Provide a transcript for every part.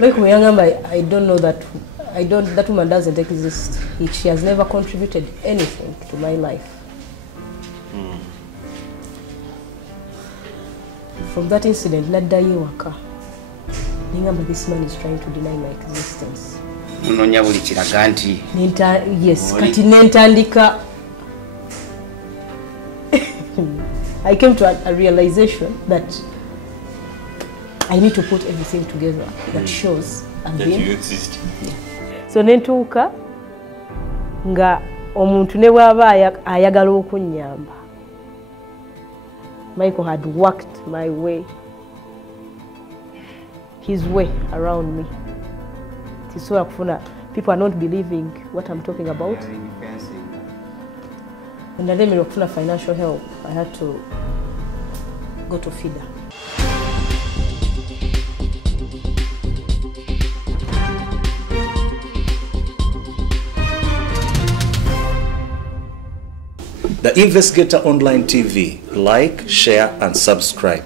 Like I don't know that. That woman doesn't exist. She has never contributed anything to my life. From that incident, Nadaye waka. This man is trying to deny my existence. Yes, kati nentandika. I came to a realization that I need to put everything together that shows that you exist. So nentuuka nga omuntu ne bw'aba ayagala okunnyamba. Michael had worked my way, his way around me. People are not believing what I'm talking about. And then I for financial help. I had to go to FIDA. The Investigator Online TV. Like, share, and subscribe.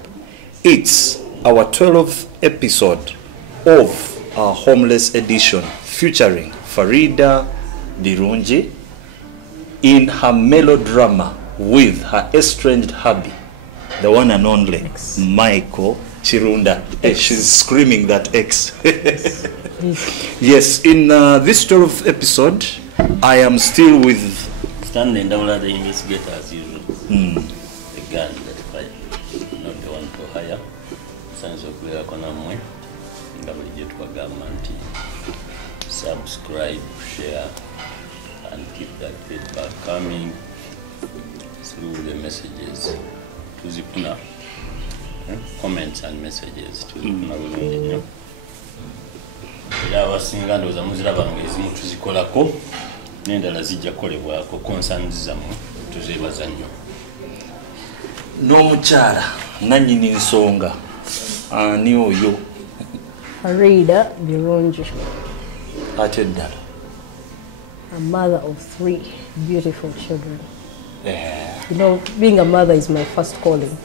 It's our 12th episode of our Homeless Edition featuring Farida Birungi in her melodrama with her estranged hubby, the one and only Michael Kirunda. She's screaming that X. Yes, in this 12th episode, I am still with standing down at the investigator as usual. The gun that fight, not the one for hire. Sense of clear economy. Government. Subscribe, share, and keep that feedback coming through the messages. To Zipuna, comments and messages to Zipuna. Abasinga ndowooza muziraba ng'ezimu tuzikolako n'endala zijja kukolebwako concerns zammwe tuzeebaza nnyo. N'omukyala nannyini nsonga ani oyo? Farida Birungi. Ate ddala. A mother of 3 beautiful children. You know, being a mother is my first calling.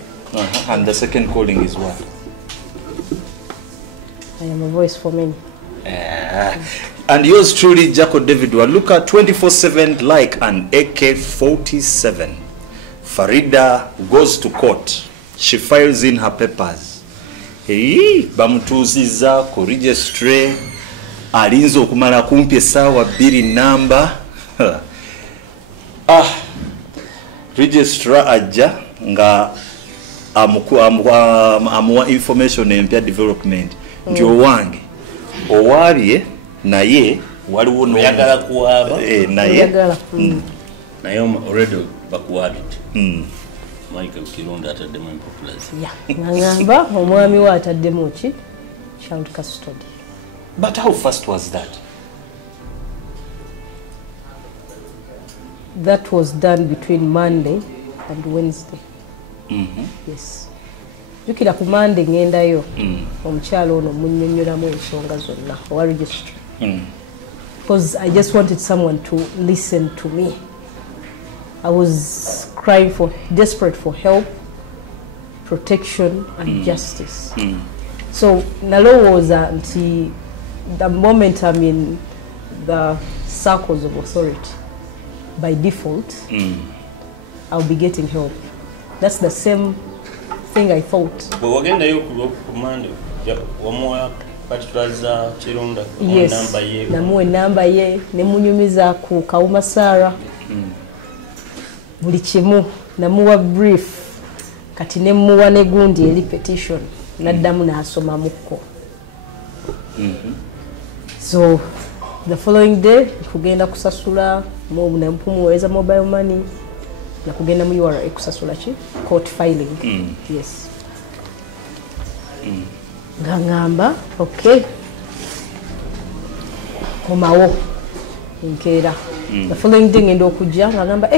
And the second calling is what? I am a voice for many. And yours truly, Jaco David Waluka, 24/7 like an AK-47. Farida goes to court. She files in her papers. Bamutuuziza ku registry alinza okumala kumpi essaawa 2 namba. Registrar ajja nga amuwa information empya development nti owange owabye naye waliwo noyagala kuwaaba naye already bakuwaabidde. Michael Kirunda ataddemu impopulars. Ngamba omwami we ataddemu ki child custody. But how fast was that? That was done between Monday and Wednesday. Yes. Jukira ku Monday ngendayo omukyalo ono munnyonnyolamu ensonga zonna owa registry. Because I just wanted someone to listen to me. I was crying desperate for help, protection, and justice. So nalowooza nti the moment I'm in the circles of authority, by default, I'll be getting help. That's the same thing I thought. But again, you command Kirunda. Yes. Namuwe namba ye nemunyumiza ku Kauma Sara. Buli kimu namuwa brief kati nemuwa negundi eri petition naddamu n'asomamuko. So the following day kugenda kusasula nampumuweza mobile money na kugenda mu URA kusasula ki court filing. Yes. Ngamba okay komawo nkera. The following day ngenda okujja ngamba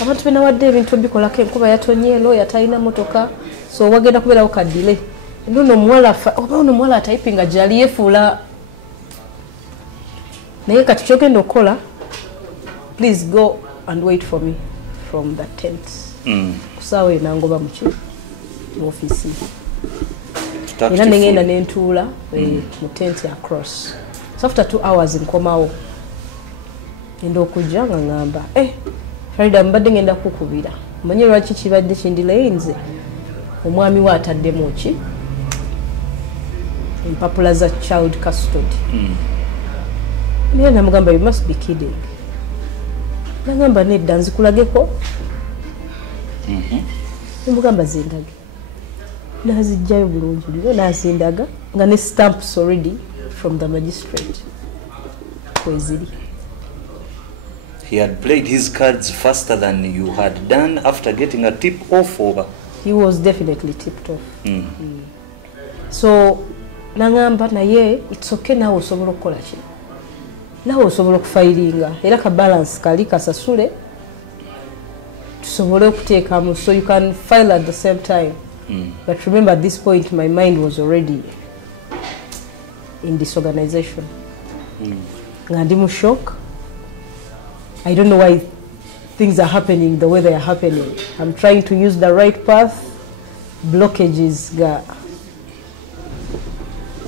abantu bena wadde ebintu bikolako enkuba yatonye lawyer talina motoka so wagenda kubeerawo kadile nno omuwala atayipinga gyali yefuula naye kati kyogenda okukola please go and wait for me from the tent. Kusaawa enangoba mu office. era nengenda nentuula mu tent across. So after 2 hours nkomawo enda okujja nga ngamba Farida mbadde ngenda kukubira manye lwaki kibadde kindileyo nze omwami we ataddemu ki empapula za child custody. Naye namugamba you must be kidding. Nagamba nedda nzikulageko. Namugamba zindage. Nazijjayo bulungi nnyo nazindaga nga ne stamps already from the magistrate. Kweziri. He had played his cards faster than you had done after getting a tip off over. He was definitely tipped off. So nangamba naye it's okay nawe osobola okukola ki nawe osobola okufayiringa era ka balance kali kasasule tusobole okuteekamu so you can file at the same time. But remember at this point my mind was already in disorganization. Nga ndi mu shock. I don't know why things are happening the way they are happening. I'm trying to use the right path. Blockages ga.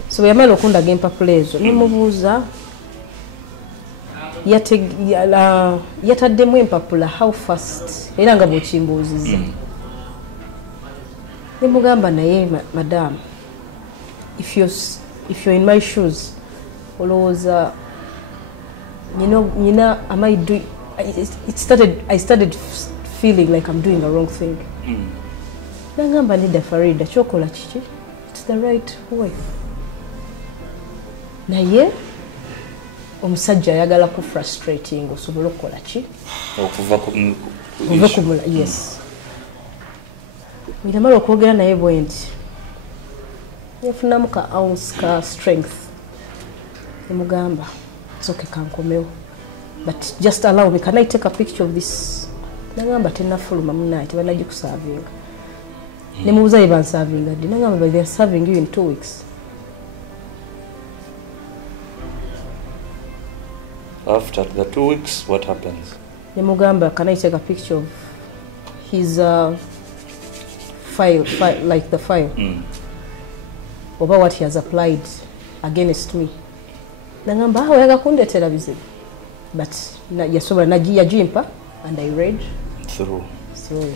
So yamala okundaga empapula ezo nemubuuza yataddemu empapula how fast era nga bw'okimbuuziza. Nemugamba naye madam if you're in my shoes olowooza am I doing I started feeling like I'm doing the wrong thing. Nangamba nedda Farida kyokola kiki it's the right way. Naye omusajja ayagala ku frustrating osobola okukola ki okuva kumula yes. Ngamala okwogera naye bwe nti yafunamu ka ounce ka strength nemugamba it's okay kankomewo but just allow me, can I take a picture of this? Nagamba tenafuluma munaye tebanagikusavinga. Nemubuuza ye bansavinga ddi nagamba they are serving you in 2 weeks. After the 2 weeks, what happens? Nemugamba, can I take a picture of his file, like the file, over what he has applied against me? Nagamba, oyaga kundetera bizibu. But yasobola yagimpa and I read through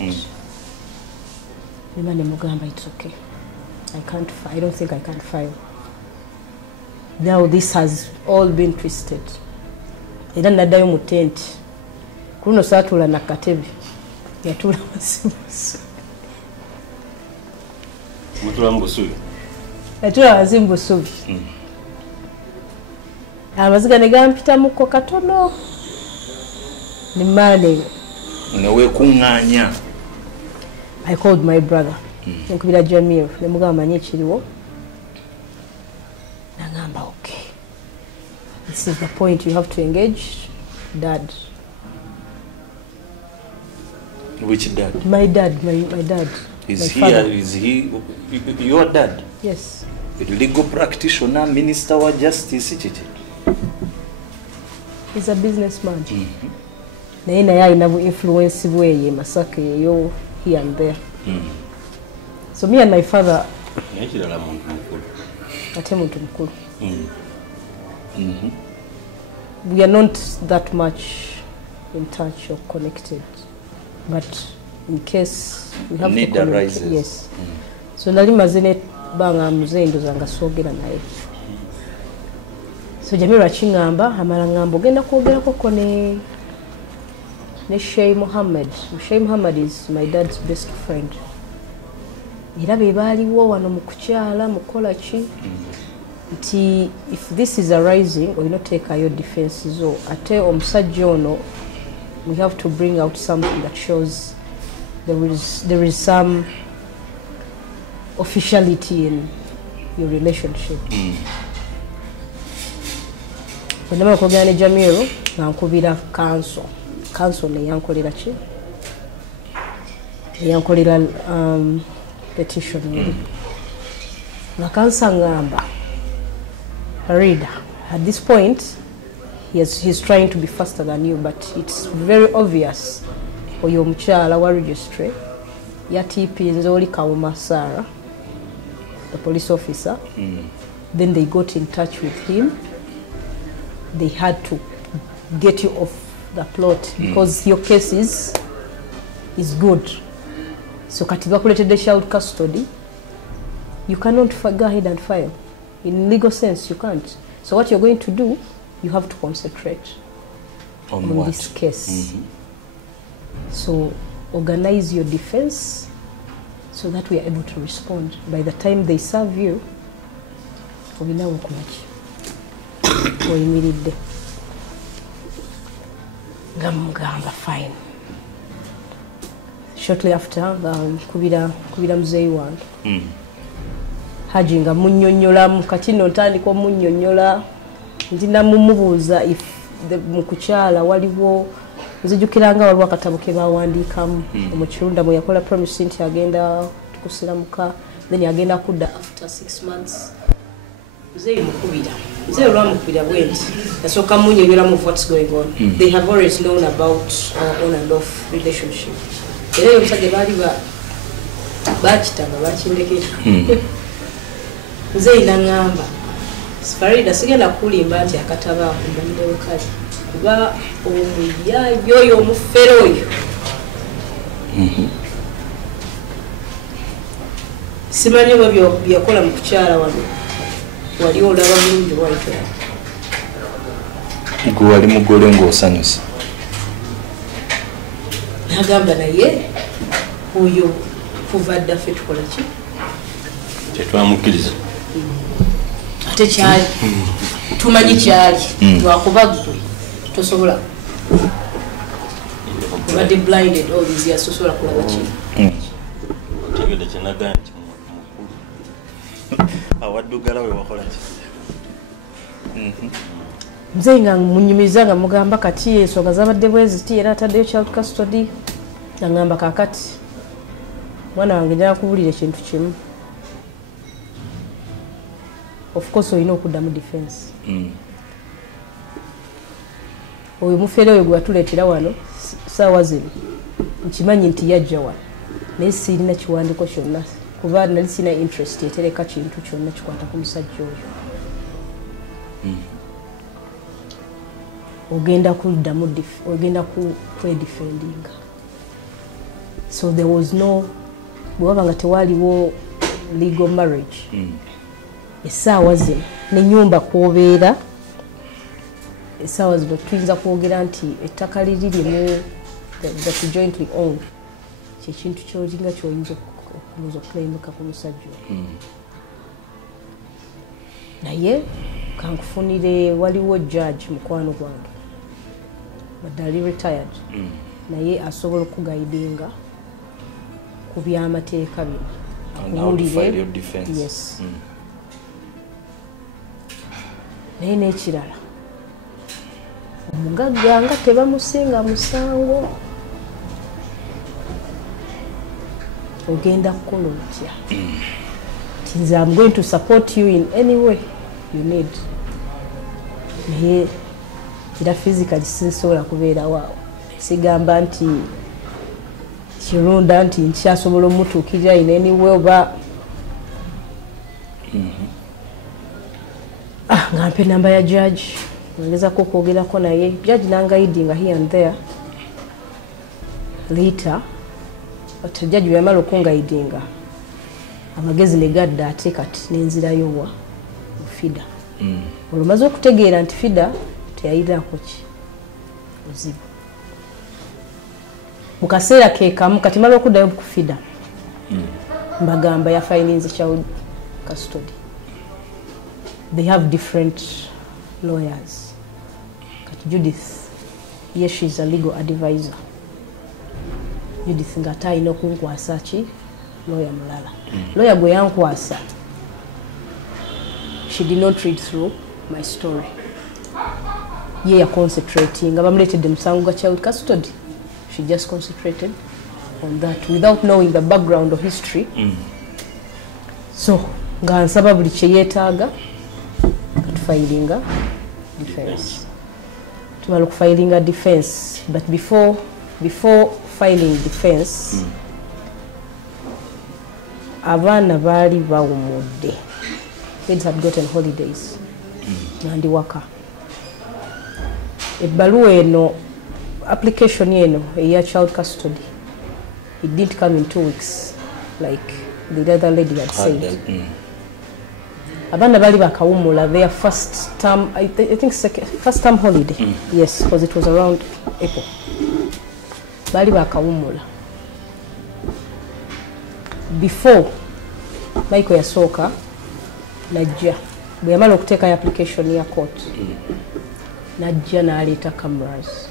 it. Nemugamba, it's okay. I don't think I can file. Now this has all been twisted. Era naddayo mu tent kuno saatula na katebe yatula wasimbusu mutula mbusubi yatula wazimbusu amaziga ne gampitamuko katono nimane newe kuŋŋaanya. I called my brother nkubira Jamil nemugamba manyi ekiriwo nagamba okay. This is the point you have to engage dad. Which dad? My dad, my dad. Is he your dad? Yes. Legal practitioner, minister of justice. He's a businessman. Naye naye alina bu influence bweye Masaka yo here and there. So me and my father ate muntu mukulu. We are not that much in touch or connected, but in case we have need to communicate, arises. yes. So nali mazine banga muzendo zanga sogera naye. So Jamil achingamba amala ngambo genda kwogera koko ne Sheikh Muhammad. Sheikh Muhammad is my dad's best friend. Era be baliwo wano mu kukyala mukola ki. If this is arising or you not take your defenses or ate omusajja ono we have to bring out something that shows there is some officiality in your relationship. When I'm going to Jamil, I'm going to council ne yankolera ki yankolera petition na kansa ngamba Farida, at this point, he's trying to be faster than you, but it's very obvious for your mchala wa registry, ya TP nzoli kauma Sara, the police officer. Then they got in touch with him. They had to get you off the plot because your case is good. So kati bakuletedde child custody, you cannot go ahead and file. In legal sense, you can't. So what you're going to do, you have to concentrate on this case. So organize your defense so that we are able to respond. By the time they serve you, we know oyimiridde nga mugamba fine. Shortly after, kubira muzeyi wange Haji nga munnyonnyolamu kati nno ntandika omunnyonnyola ndina mumubuuza if mu kukyala waliwo nzijukiranga waliwo akatabo ke bawandiikamu mu Kirunda mwe yakola promise nti agenda tukusiramuka then agenda kudda after 6 months. Muzeyi mukubira muzeyi olwamukubira bwenti yasooka munnyonnyolamu of what's going on. They have always known about on and off relationship. Era eyo omusajja baali bakitanga bakindekera Muzeyi n'angamba Farida sigenda kulimba nti akataba akumanyirewo kale kuba omuyaayo oyo omufere oyo simanyi oba byakola mu kukyala wano wali olaba bulungi waitola gwe wali mugole ng'osanyusa n'agamba naye oyo kuva dda ffe tukola ki tetwamukkiriza ate kyali tumanyi kyali lwakuba gwe tosobola obadde blinded all these years tosobola kulaba ki otegedde kyenagaa nti mukulu awaddugala we wakola ki muzeyi nga munyumiriza nga mugamba kati ensonga zabadde bweziti era ataddeyo child custody ngamba kakati mwana wange njala kubulira ekintu kimu. Of course olina okudda mu defense. Oyo mufere oyo gwe watuleetera wano ssaawa zino nkimanyi nti yajja wano naye sirina kiwandiiko kyonna kuba nali sina interest etereka kintu kyonna kikwata ku musajja oyo. Ogenda kuddamu ogenda kwedefendinga. So there was no bwaba nga tewaliwo legal marriage. Essaawa zino n'ennyumba kw'obeera essaawa zino tuyinza kwogera nti ettaka liririmu that jointly owned kyekintu kyolinga kyoyinza okulemuka ku musajja naye kankufunire waliwo judge mukwano gwange badali retired naye asobola okugaidinga ku byamateeka bino akuwulire yes naye n'ekirala omugagga nga tebamusinga musango ogenda kukola otya nti I'm going to support you in any way you need naye era physically sinsobola kubeera waawo sigamba nti Kirunda nti nkyasobola omutuukirira in any way oba ngampe namba ya judge ngezako okwogerako naye judge nangaidinga here and there later but judge yamala okungaidinga amagezi negadda ate kati nenzirayo wa FIDA olumaze okutegeera nti FIDA teyayirako ki ozibu mu kaseera keekamu kati mala okuddayo ku FIDA mbagamba ya finance child custody. They have different lawyers. Kati Judith, yes, she's a legal advisor. Judith ngata ino kunkwasa ki lawyer mulala. Lawyer gwe yankwasa. She did not read through my story. Ye ya concentrating abamletedde musango gwa child custody. She just concentrated on that without knowing the background or history. So nga nsaba buli kye yeetaaga filing a defense. Tumalo filing a defense, but before filing defense, abaana baali bawumudde. Kids had gotten holidays. Nandi waka. Ebbaluwa eno, application eno, eya child custody, it didn't come in 2 weeks, like the other lady had said. Abaana bali bakawumula their first term, I think first term holiday. Yes, because it was around April. Bali bakawumula. Before Michael yasooka najja bwe yamala okuteeka application ya court najja n'aleeta cameras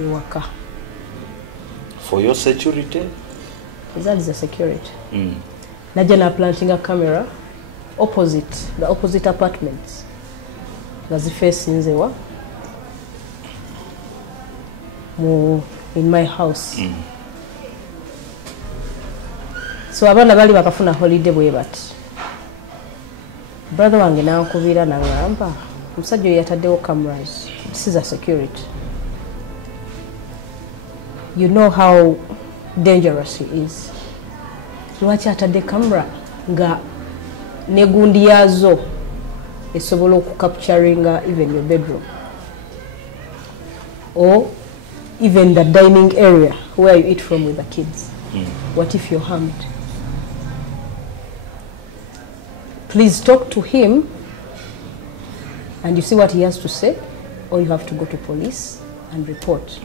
ewaka. For your security? That is a security. Najja na planting a camera opposite the opposite apartments nga zifeesinzewa in my house. So abaana bali bakafuna holiday bwe bati. Brother wange nankubira nangamba omusajja oyo yataddewo cameras. This is a security. You know how dangerous he is. Lwaki atadde camera nga negundi yazo esobola okukapturinga even your bedroom or even the dining area where you eat from with the kids. What if you're harmed? Please talk to him and you see what he has to say, or you have to go to police and report.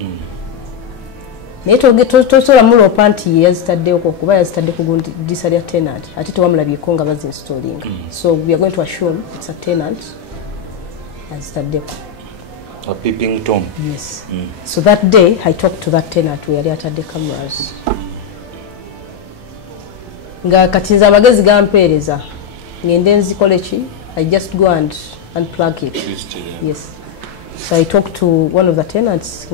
Naye tosobola muloopa nti yazitaddeko kuba yazitadde ku gundisa lya tenant ate tewamulabyeko nga bazinstalling. So we are going to assume it's a tenant yazitaddeko. A peeping Tom. Yes. So that day I talked to that tenant who yali atadde cameras. Nga kati nze amagezi gampeereza ngende nzikole ki, I just go and unplug it. Yes. So I talked to one of the tenants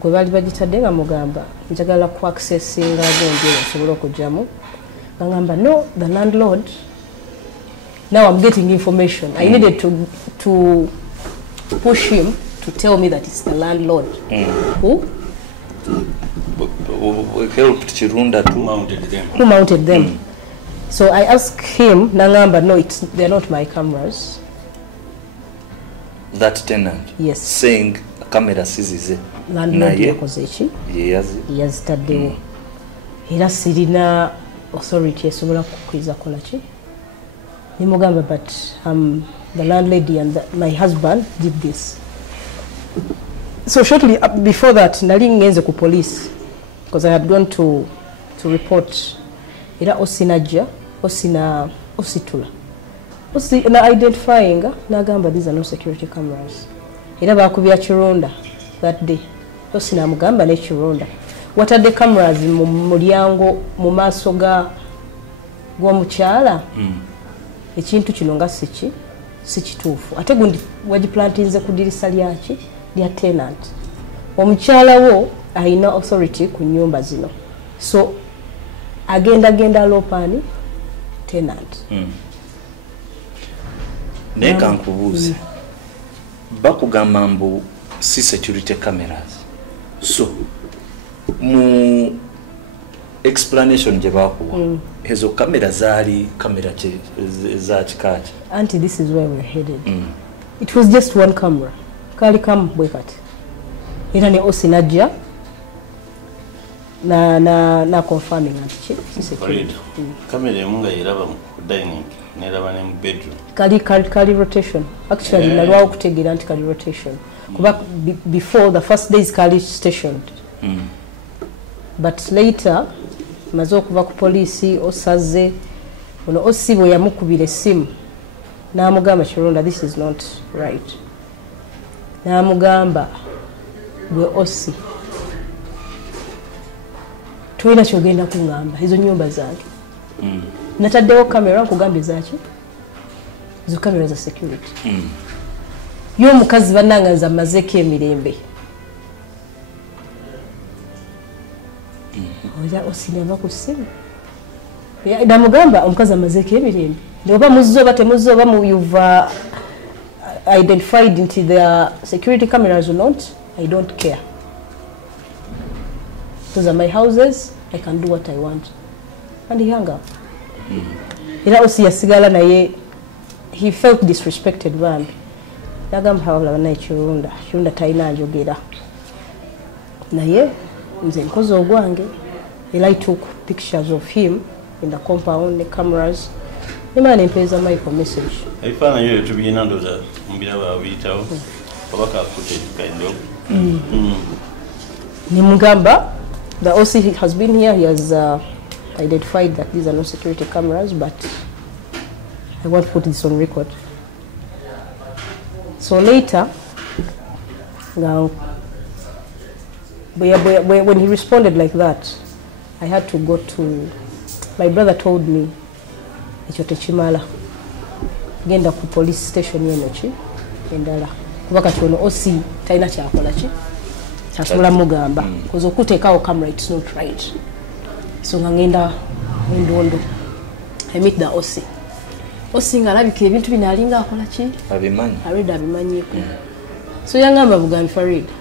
gwe bali bagitadde nga mugamba njagala ku accessinga gonde osobola okujjamu. Ngamba no, the landlord. Now I'm getting information. I needed to push him to tell me that it's the landlord who helped Kirunda to who mounted them. So I asked him, Nangamba, no, they're not my cameras. That tenant? Yes. Saying camera sees landlord yakoze ki? Yazitaddewo. Era sirina authority esobola kukwiza kola ki? Nimugamba, but the landlady and my husband did this. So shortly before that, nali ngenze ku police because I had gone to report. Era osinajja, ositula. Na identifying, nagamba these are no security cameras. Era bakubya Kirunda that day. Osina mugamba ne Kirunda. What are the cameras mu mulyango mu maaso g'omukyala? Ekintu kino nga si kituufu. Ate gundi wagiplantinze ku dirisa lyaki lya tenant. Omukyala wo alina authority ku nnyumba zino. So agenda lopani tenant. Neka nkubuuze. Bakugamba mbu si security cameras. So mu explanation je bakuwa ezo kamera zaali kamera za kikaaki. Auntie, this is where we're headed. It was just one camera. Kali kam bwekati. Era ne osinajja na confirming anti security. Kamera munga iraba mu dining neraba ne mu bedroom. Kali rotation. Actually nalwa okutegeera anti kali rotation. Kuba before the first days kali stationed. But later maze okuva ku police osaze ono osibo yamukubira essimu n'amugamba Kirunda, this is not right. N'amugamba gwe osi tulina kyogenda kuŋŋamba ezo nnyumba zange. Nataddewo kamera nkugambye zaki? Ezo kamera za security. Y'omukazi bannanga nze amazeeko emirembe. Oya osinaba ku ssimu. Namugamba omukazi amazeeko emirembe. Oba muzzo oba temuzzo oba you've identified into the security cameras or not, I don't care. Those are my houses. I can do what I want. and he hung up. Era osi yasigala naye he felt disrespected bambi nagamba hawala banaye Kirunda talina njogera naye nze nkoze ogwange era I took pictures of him in the compound, the cameras. The man impedes a micro message. I found you to be in under the Mbira Vito. Waka footage kind of. Nimugamba, the OC has been here. He has identified that these are no security cameras, but I want to put this on record. So later, now, when he responded like that, I had to go to. My brother told me, "Ekyo tekimala. Genda ku police station yenoki endala. Kuba kati ono OC talina kyakola ki? Kyasobola mugamba. Because okuteekawo camera, it's not right. So ngenda Ndondo. I meet the OC. OC ng'alabika ebintu bino alinga akola ki? Abimanyi. Farida abimanyiiko. So yangamba Bugambi Farida.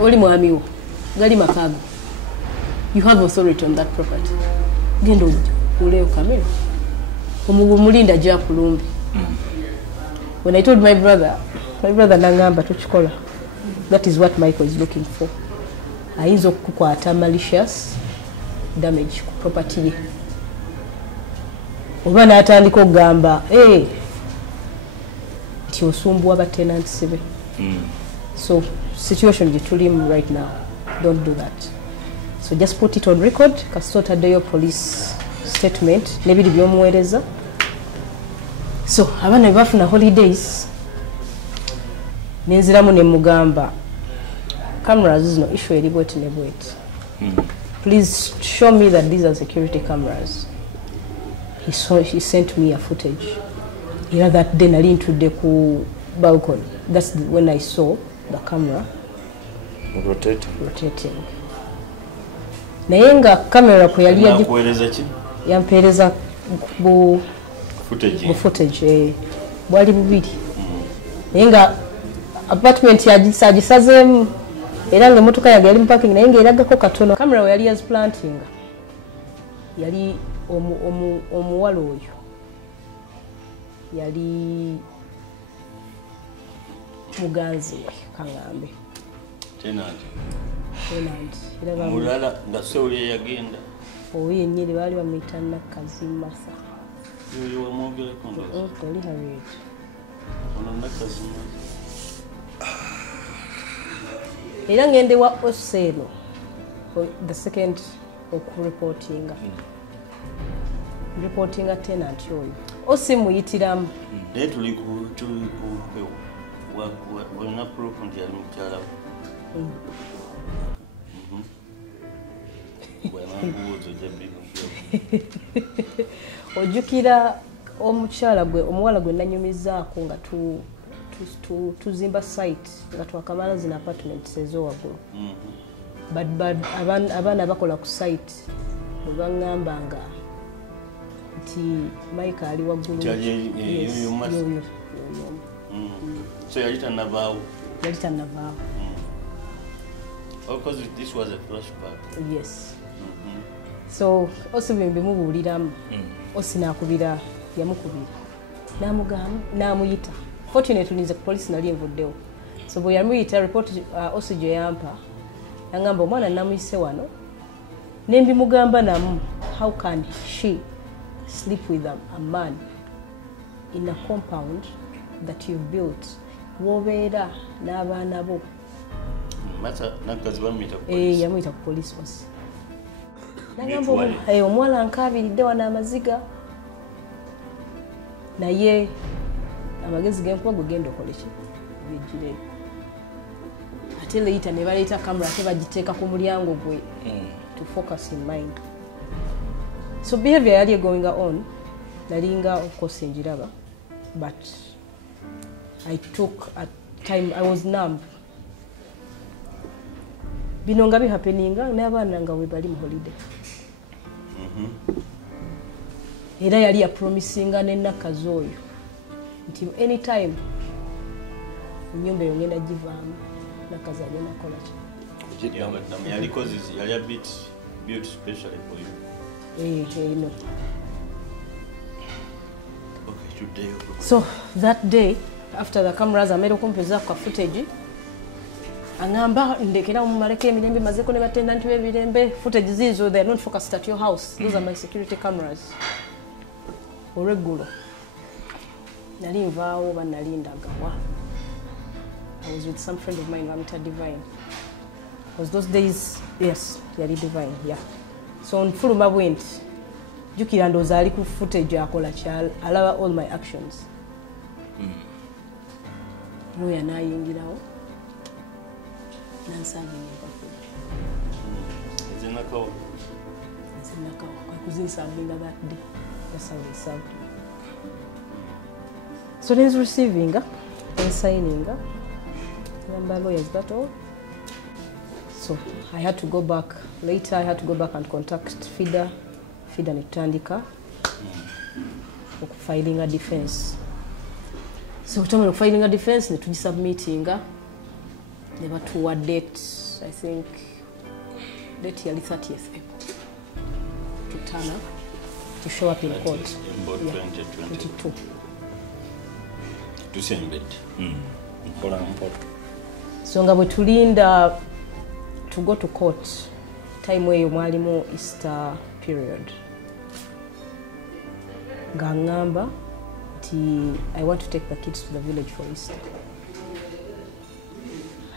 Oli mwami wo. Gali makago. You have authority on that property. Gendo uleo kamera. Omumulinda jja kulumbi. When I told my brother nangamba tukikola. That is what Michael is looking for. Ayinza okukwata malicious damage ku property ye. Oba n'atandika okugamba, nti osumbuwa ba tenants be. So situation gitulimu right now. Don't do that. So just put it on record. Kasota deyo police statement. Nebili byomuwereza. So abana bafuna holidays. Nenziramu ne mugamba. Cameras is no issue elibwet nebwet. Please show me that these are security cameras. He sent me a footage. Ira that day nali ntudde ku balcony. That's when I saw the camera rotating. Naye nga kamera kwe yali yampeereza bu footage bwali bubiri. Naye nga apartment yagisazeemu era nga emmotoka yange yali mu parking naye nga eragako katono. Kamera we yali yaziplanting yali omuwala oyo yali muganzi we kaŋŋambe tenant. Mulala nga sewuli yagenda. Oyo yennyini baali bamuyita Nakkazi Masa. Yoyo wamwogerako ndo. Toli Harriet. Ono Nakkazi Masa. Era ngende wa Oseno, the second okureportinga. Reportinga tenant yoyo. Osi muyitiramu. Naye tuli ku wena proof nti yali mukyala. Ojjukira omukyala gwe omuwala gwe nanyumizaako nga tuzimba site nga twakamala zino apartments ezowaggulu. Abaana bakola ku site bwe baŋŋambanga nti Mike ali waggulu. So yali tannavaawo. Because this was a flashback. Yes. So osibimbi mubuuliramu. Osi nakubira yamukubira. Namuyita. Fortunately nze police nali envuddewo. So bwe yamuyita report osi gye yampa. Nangamba omwana namuyise wano. Nembi mugamba namu. How can she sleep with a man in a compound that you've built? Wobeera n'abaana bo. Yamuyita ku police osi. Nagamba omuwala nkaabiridde wano amaziga. Naye amagezi genkuba gwe genda okola ki? Bijjireyo. Ate leeta ne baleeta kamera ate bagiteeka ku mulyango gwe to focus in mind. So behavior yali going on. Nalinga of course njiraba. But I took a time, I was numb. Bino nga bihappeninga n'abaana nga we bali mu holiday. Era yali ya promisinga ne Nakkazi oyo nti anytime ennyumba eyo ngenda givaamu Nakkazi agenda kukola ki? Yali a bit built specially for you. No. Okay, today. So that day, after the cameras, I made a composer footage. Angamba ndekera mumaleke emirembe mazeko ne batendant b'ebirembe footage zizo, they are not focused at your house. Those are my security cameras. Oregulo. Nali nvaawo banalindaga wa. I was with some friend of mine, Ramita Divine. Because those days, yes, yali Divine, yeah. So on Fuluma went, jukira ndoza ali ku footage akola kyal, allow all my actions. Lawyer nayingirawo. Nansabye nempapula. Ezinakawa? Ezinakawa. Kwakuzinsabinga that day. That's how they served me. So then he's receiving, then signing. Number lawyers, that all. So I had to go back. Later I had to go back and contact FIDA. FIDA nitandika. Filing a defense. So we filing a defense, we submitting. Never to a date, I think, date yearly 30th April, to turn up, to show up in court. In about 2022. To send it. So nga bwe tulinda to go to court, time eyo mwalimu Easter period. Nga ngamba nti I want to take the kids to the village for Easter.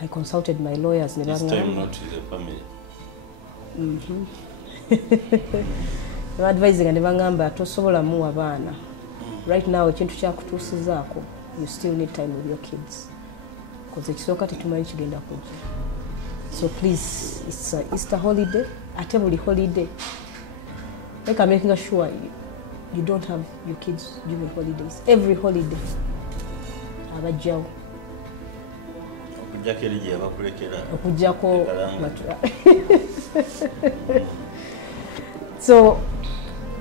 I consulted my lawyers. This time not with the family. Advising ne bangamba tosobola mu abaana. Right now ekintu kyakutuusizaako, you still need time with your kids. Because ekisooka tetumanyi kigenda kujja. So please, it's an Easter holiday, ate buli holiday. Like I'm making sure you don't have your kids during holidays. Every holiday. Abajjawo. Okujjako So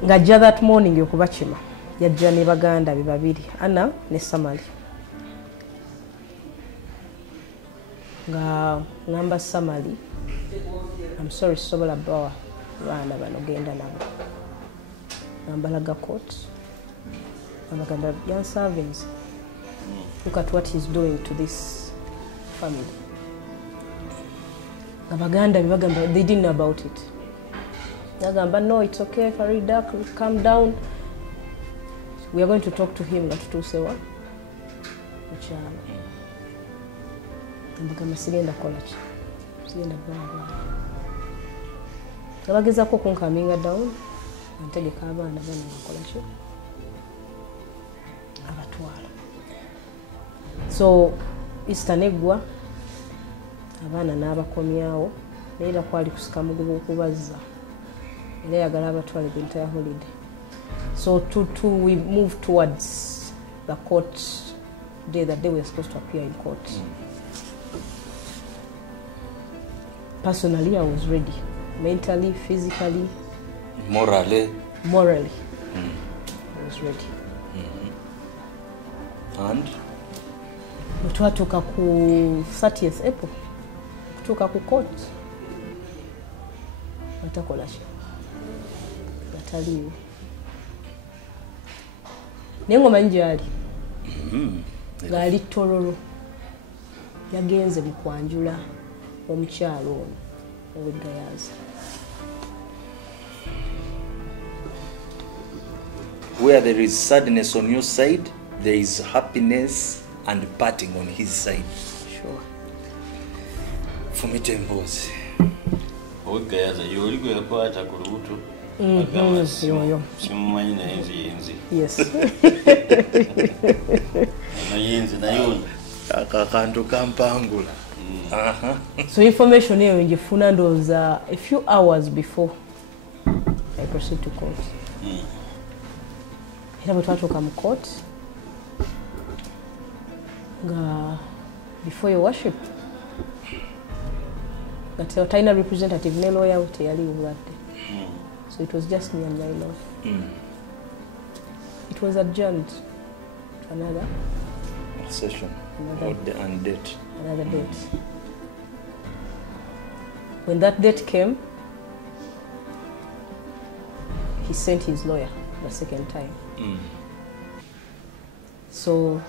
ngajja that morning yokubakima yajja ne baganda be babiri Anna ne Samali nga ngamba Samali I'm sorry sobola bawa baana bano genda nabo ngambalaga court abaganda young servants look at what he's doing to this family. Abaganda bibagamba they didn't know about it. Nagamba no, it's okay Farida, calm down. We are going to talk to him ngatutusewa. Mchana. Ndikama sigenda college. Sigenda baba. Abageza ko kunkaminga down. Ntegeka abaana bana college. Abatwala. So Easter negwa abaana n'abakomyawo era kwali kusika mugubu okubazza era yagala abatwale the entire holiday. So we moved towards the court day, that day we were supposed to appear in court. Personally, I was ready. Mentally, physically, morally. I was ready. And twatuuka ku 30th April kutuuka ku court batakola ki bataliwo naye ngomanyi gyali gaali Tororo yagenze mu kwanjula omukyalo ono ow'Egayaza. Where there is sadness on your side, there is happiness and parting on his side. Sure. For me, Tembozi. Ow'Egayaza y'oligo yakwata ku lubuto. Yoyo. Simumanyi naye nzi. Yes. Nayenzi nayona. Akantu kampangula. So information eyo ngifuna ndowooza a few hours before I proceed to court. Era bwe twatuuka mu court nga before your worship that talina representative ne lawyer teyaliwo that day. So it was just me and my lawyer. It was adjourned to another session and date. Another date. When that date came, he sent his lawyer the second time. So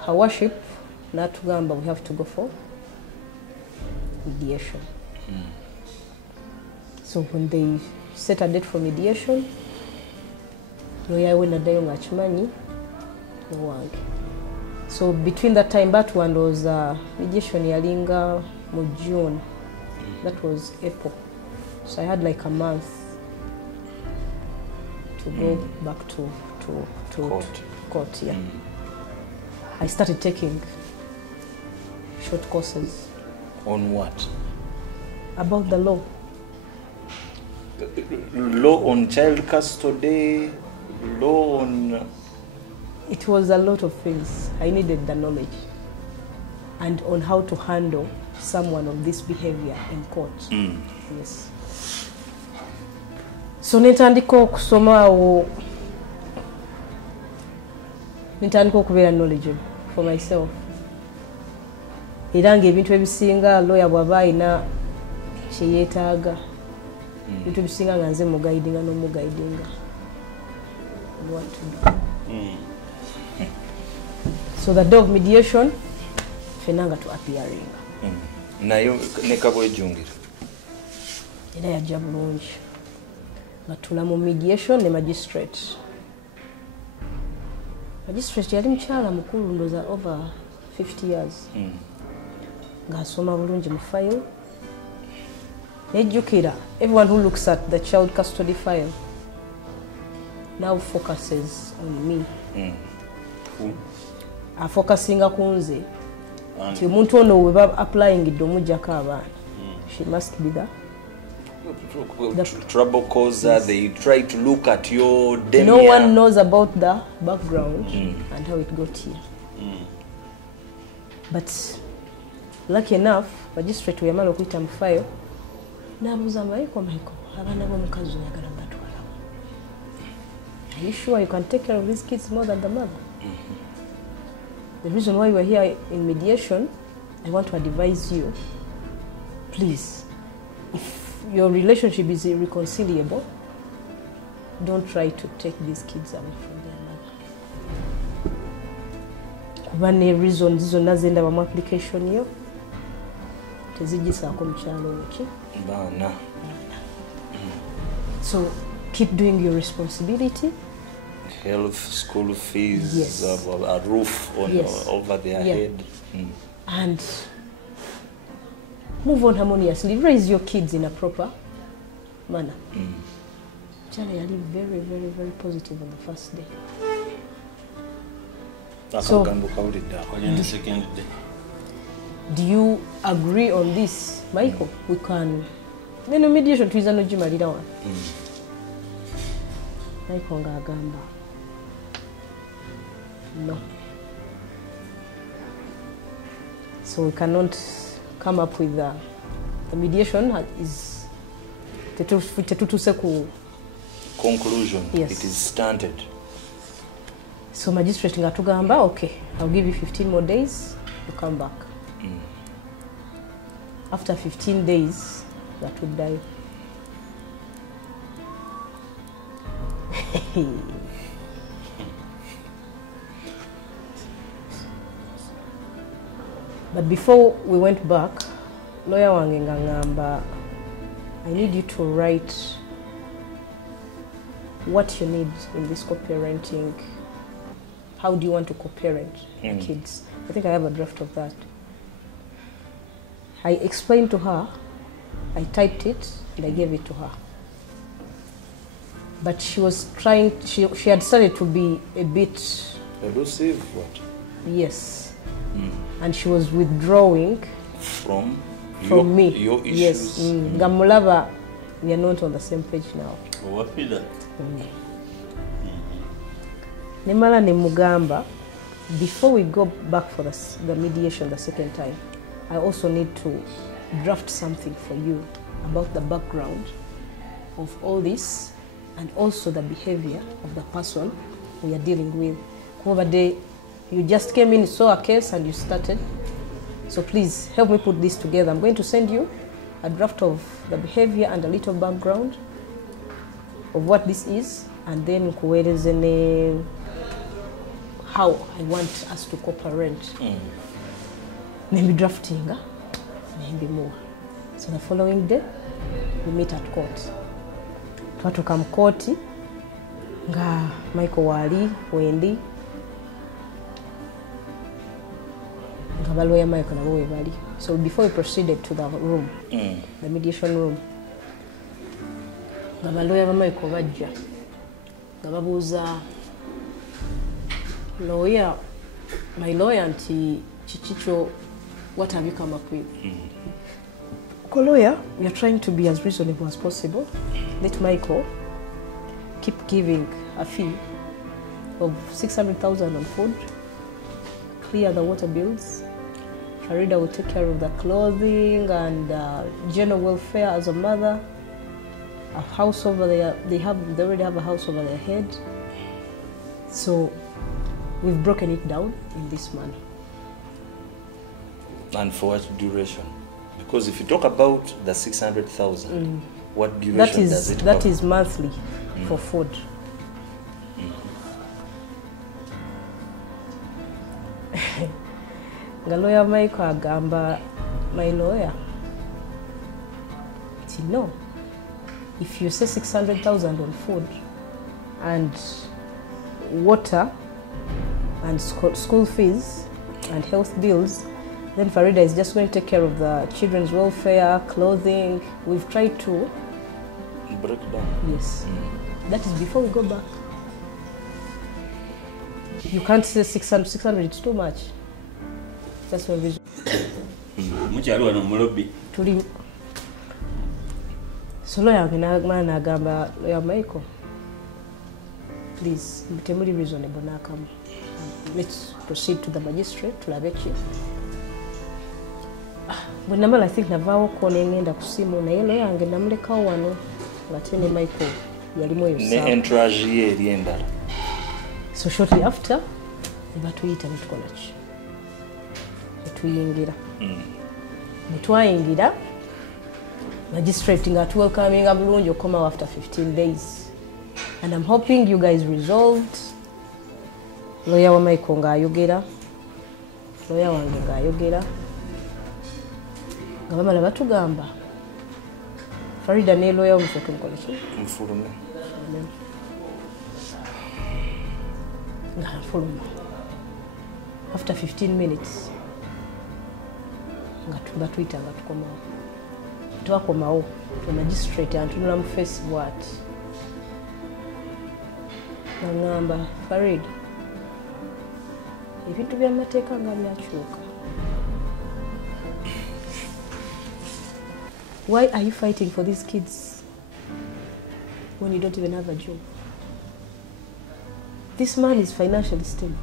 her worship natugamba we have to go for mediation. So when they set a date for mediation, lawyer went dayo ngachimanyi wange. So between that time that one was mediation yalinga mu June. That was April. So I had like a month to go back to court. Yeah. I started taking short courses. On what? About the law. Law on child custody, law on... It was a lot of things. I needed the knowledge. And on how to handle someone of this behavior in court. Yes. So nitandika okubeera knowledgeable for myself. Era ng'ebintu ebisinga lawyer bw'aba alina kye yeetaaga. Ebintu ebisinga nga nze mugaidinga n'omugaidinga. What to do. So the day of mediation, fena nga tu appearing. Nayo ne kabwejjungira. Era yajja bulungi. Nga tula mu mediation ne magistrate. Magistrate yali mukyala mukulu ndoza over 50 years. Ng'asoma bulungi mu file. Nejjukira, everyone who looks at the child custody file now focuses on me. Afocusinga ku nze. Nti omuntu ono we baba applying omujjako abaana. She must be the trouble causer. They try to look at your demeanor. No one knows about the background and how it got here. But lucky enough, magistrate we yamala okuyita mu file n'abuuza Michael, abaana b'omukazi oyagala batwalawo. Are you sure you can take care of these kids more than the mother? The reason why we're here in mediation, I want to advise you, please, if your relationship is irreconcilable, don't try to take these kids away from their mother. Kuba ne reason zonna zenda mu application yo tezigisaako mukyalo ki baana. So keep doing your responsibility. Health, school fees, yes. A roof on, yes. Over their head. And move on harmoniously. Raise your kids in a proper manner. Charlie, I live very, very, very positive on the first day. So, on the second day. Do you agree on this, Michael? We can. Then mediation to no jimalira one. Michael ngagamba. No. So we cannot come up with the mediation is conclusion. Yes. It is stunted. So magistrate ngatugamba, okay, I'll give you 15 more days to come back. After 15 days, that would die. But before we went back, lawyer wange ngamba, I need you to write what you need in this co-parenting. How do you want to co-parent kids? I think I have a draft of that. I explained to her, I typed it, and I gave it to her. But she was trying, she had started to be a bit... Elusive, what? Yes. And she was withdrawing from me. Your issues. Yes. Gamulava, we are not on the same page now. What is that? Nemala ne mugamba, before we go back for the mediation the second time, I also need to draft something for you about the background of all this and also the behavior of the person we are dealing with. Over day, you just came in, saw a case and you started. So please help me put this together. I'm going to send you a draft of the behavior and a little background of what this is, and then nkuweereze ne how I want us to cooperate. Nembidraftinga, nembimuwa. So the following day, we meet at court. Twatuuka mu kooti nga Michael waali, Wendi, nga balawyer Michael nabo we bali. So before we proceeded to the room, the mediation room, nga balawyer ba Michael bajja nga babuuza lawyer, my lawyer nti chichicho, what have you come up with? Lawyer, we are trying to be as reasonable as possible. Let Michael keep giving a fee of 600,000 on food, clear the water bills. Farida will take care of the clothing and general welfare as a mother. A house over there, they already have a house over their head. So we've broken it down in this manner. And for what duration? Because if you talk about the 600,000, what duration does it That cover? is monthly for food. Lawyer Michael agamba, my lawyer, no. If you say 600,000 on food and water and school fees and health bills, then Farida is just going to take care of the children's welfare, clothing. We've tried to break down. Yes. That is before we go back. You can't say 600, it's too much. That's one reason. So lawyer agamba, lawyer Michael, please, temuli reasonable nakama. Let's proceed to the magistrate, to Labechi. When I think navaawo kone ngenda kusimu naye lawyer yange namulekawo wano ngatene Michael yalimu ebisawo. Ne entourage ye eri endala. So shortly after, batuyita netukola ki? Netuyingira. Netwayingira, magistrate nga welcoming bulungi okoma after 15 days. And I'm hoping you guys resolved. Lawyer wa Michael ng'ayogera, lawyer wange ng'ayogera. Nga bamala batugamba, Farida ne lawyer omufe tumukola ki? Mfulume. Nga nfuluma. After 15 minutes, nga batuyita nga tukomawo. Twakomawo, the magistrate antunula mu face what? Ngamba, Farida, ebintu by'amateeka nga byakyuka. Why are you fighting for these kids when you don't even have a job? This man is financially stable.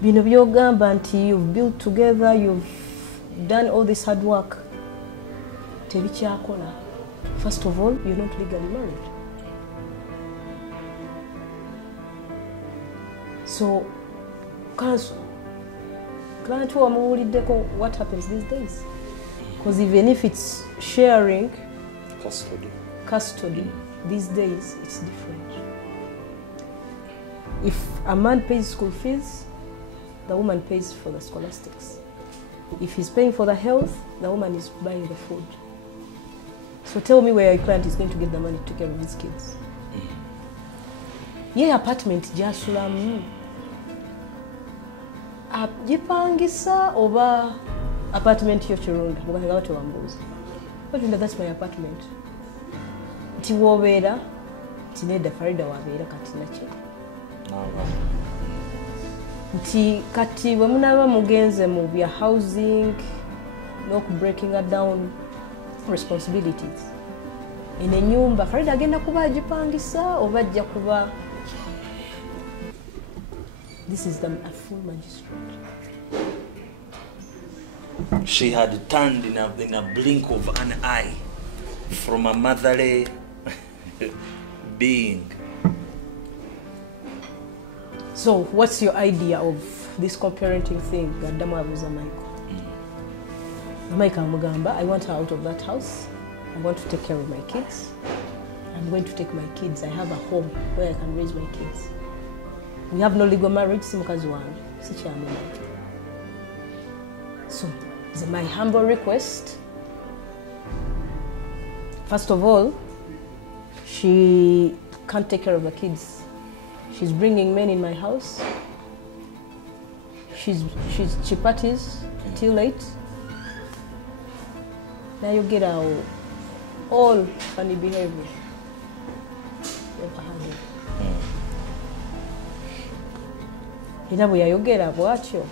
Bino byogamba nti you've built together, you've done all this hard work. Tebikyakola. First of all, you're not legally married. So, can't what happens these days? Because even if it's sharing custody these days, it's different. If a man pays school fees, the woman pays for the scholastics. If he's paying for the health, the woman is buying the food. So tell me where your client is going to get the money to take care of his kids. Yeah, apartment jasulamu. Jipangisa oba apartment yo Kirunda. Muganga watu wambuzi. But that's my apartment. Ti wobeera, ti nedda Farida wabeera kati nakyo. Nti kati bwe munaba mugenze mu bya housing, breaking down responsibilities. In a nyumba, Farida agenda kuba agipangisa oba ajja kuba. This is a full magistrate. She had turned in a blink of an eye from a motherly being. So, what's your idea of this co-parenting thing that Dama was a Michael? Michael Mugamba, I want her out of that house. I want to take care of my kids. I'm going to take my kids. I have a home where I can raise my kids. We have no legal marriage, si mukazi wange, si kyamina. So, my humble request, first of all, she can't take care of the kids. She's bringing men in my house. She parties till late. Now you get out all funny behavior. Never had it.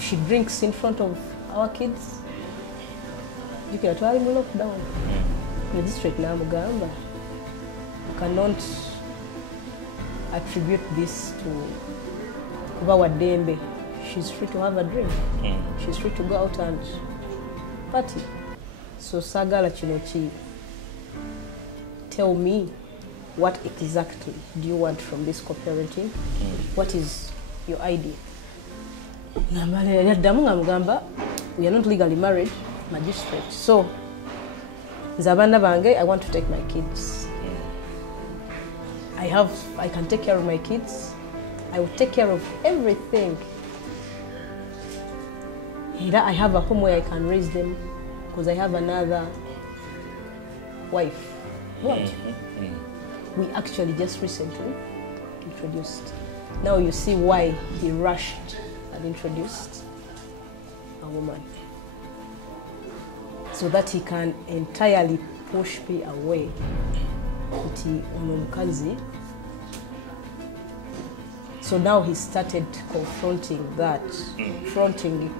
She drinks in front of our kids. You can try to lock down. Magistrate na mugamba. I cannot attribute this to Kubawa Dembe. She's free to have a drink. She's free to go out and party. So Sagala Chinochi, tell me what exactly do you want from this co-parenting? What is your idea? We are not legally married, magistrate. So Zabanda Bange, I want to take my kids. I can take care of my kids. I will take care of everything. I have a home where I can raise them because I have another wife. What? We actually just recently introduced. Now you see why he rushed and introduced a woman. So that he can entirely push me away. So now he started confronting that, fronting,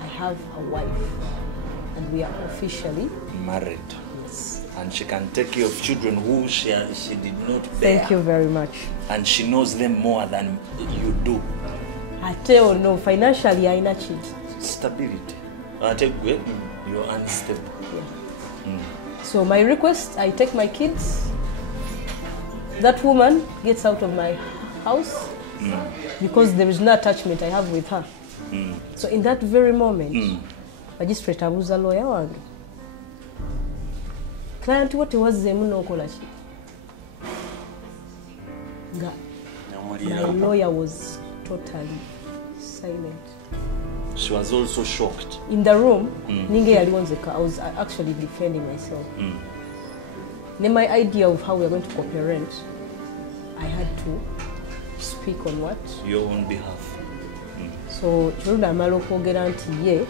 I have a wife and we are officially married. Yes. And she can take care of children who she did not bear. Thank you very much. And she knows them more than you do. I tell you, no, financially I not cheat. Stability. You're unstable. Yeah. So my request, I take my kids. That woman gets out of my house because there is no attachment I have with her. So in that very moment, magistrate abuza lawyer wange. Client what was the munokola chi? My lawyer was totally silent. She was also shocked. In the room, I was actually defending myself. My idea of how we are going to co-parent, I had to speak on what? Your own behalf. So Kirunda Maloko guarantee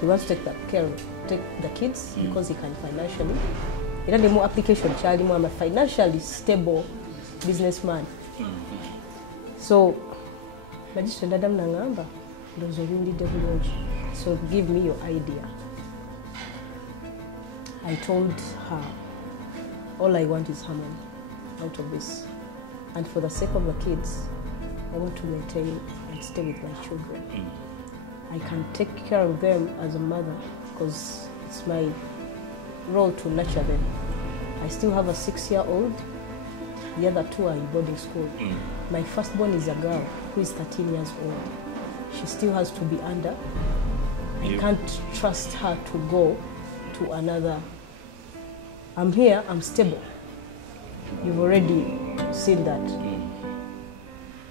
he wants to take the kids because he can financially. He had more application child, I'm a financially stable businessman. So Magistrate Adam Nangamba, those are really devil. So give me your idea. I told her, all I want is harmony out of this. And for the sake of the kids, I want to maintain and stay with my children. I can take care of them as a mother because it's my role to nurture them. I still have a 6-year-old. The other 2 are in boarding school. My firstborn is a girl who is 13 years old. She still has to be under. I can't trust her to go to another. I'm here, I'm stable. You've already seen that.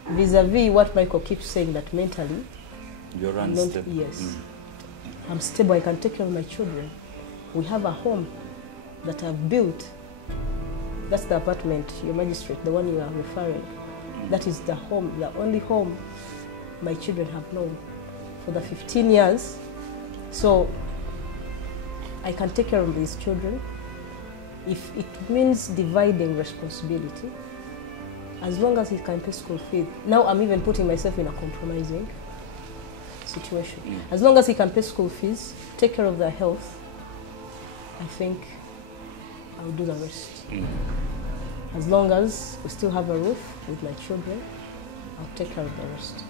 Vis-a-vis what Michael keeps saying, that mentally, you're unstable. Yes. I'm stable, I can take care of my children. We have a home that I've built. That's the apartment, your magistrate, the one you are referring. That is the home, the only home my children have known for the 15 years. So I can take care of these children. If it means dividing responsibility, as long as he can pay school fees. Now I'm even putting myself in a compromising situation. As long as he can pay school fees, take care of their health, I think I'll do the rest. As long as we still have a roof with my children, I'll take care of the rest.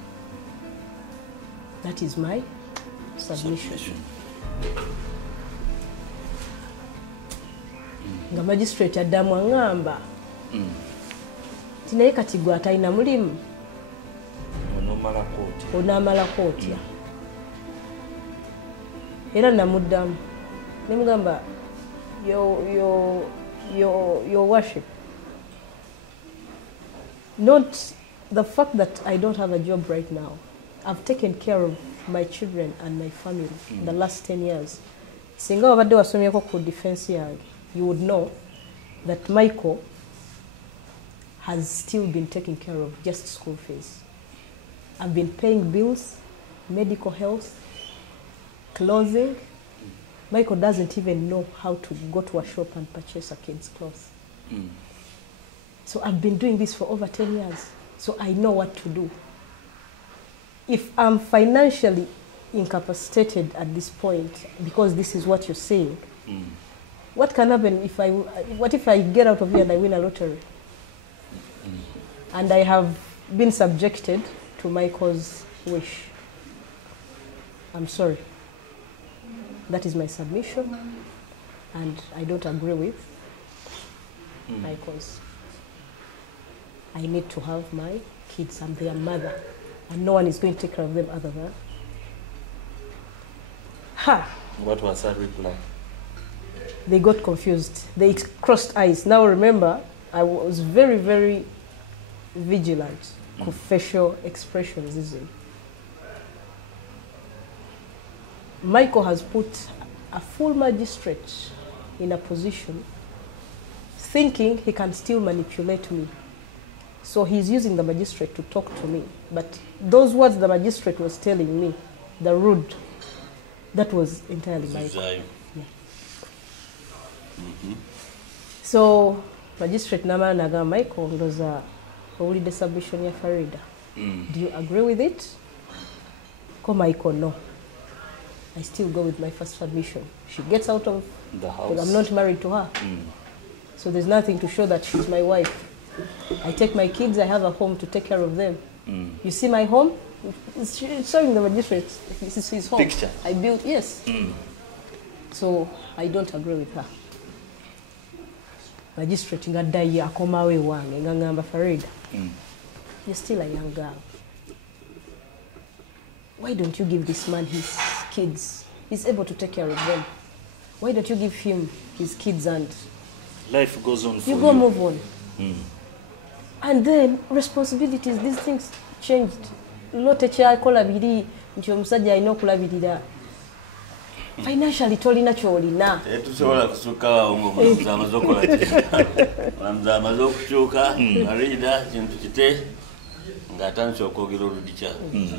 That is my submission. Nga magistrate addamu angamba tinaye kati gwe atalina mulimu onaamalako otya. Era namuddamu ne mugamba your worship, Not the fact that I don't have a job right now. I've taken care of my children and my family the last 10 years. Singa wabadde wasomyeko ku defense yange, you would know that Michael has still been taken care of just school fees. I've been paying bills, medical health, clothing. Michael doesn't even know how to go to a shop and purchase a kid's clothes. So I've been doing this for over 10 years. So I know what to do. If I'm financially incapacitated at this point, because this is what you're saying, what can happen what if I get out of here and I win a lottery? And I have been subjected to Michael's wish. I'm sorry. That is my submission, and I don't agree with Michael's. I need to have my kids. I'm their mother, and no one is going to take care of them other than. What was her reply? They got confused. They crossed eyes. Now remember, I was very, very vigilant for facial expressions, isn't it? Michael has put a full magistrate in a position thinking he can still manipulate me. So he's using the magistrate to talk to me. But those words the magistrate was telling me, the rude, that was entirely Michael. Yeah. So magistrate namara naga Michael ndoza owulidde submission ya Farida. Do you agree with it? Ko Michael, no. I still go with my first submission. She gets out of the house. Because I'm not married to her. So there's nothing to show that she's my wife. I take my kids, I have a home to take care of them. You see my home? It's showing the magistrate. This is his home. Picture. I built, yes. So I don't agree with her. Magistrate nga dai akomawe wange nga ngamba Farida. You're still a young girl. Why don't you give this man his kids? He's able to take care of them. Why don't you give him his kids and life goes on for you go move on? And then responsibilities, these things changed. Lote kyakola biri nti omusajja alina okulabirira. Financially tolina kyolina. Tusobola kusuka omulamza amazokola omulamza amazokukyuka Farida kintu kite ng'atandise okwogera oludikya.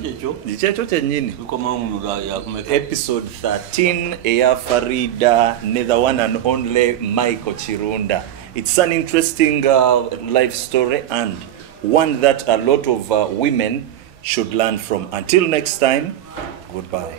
Ekyo kyennyini. Tukomawo mu yakumeka. Episode 13 eya Farida, the one and only Michael Kirunda. It's an interesting life story and one that a lot of women should learn from. Until next time, goodbye.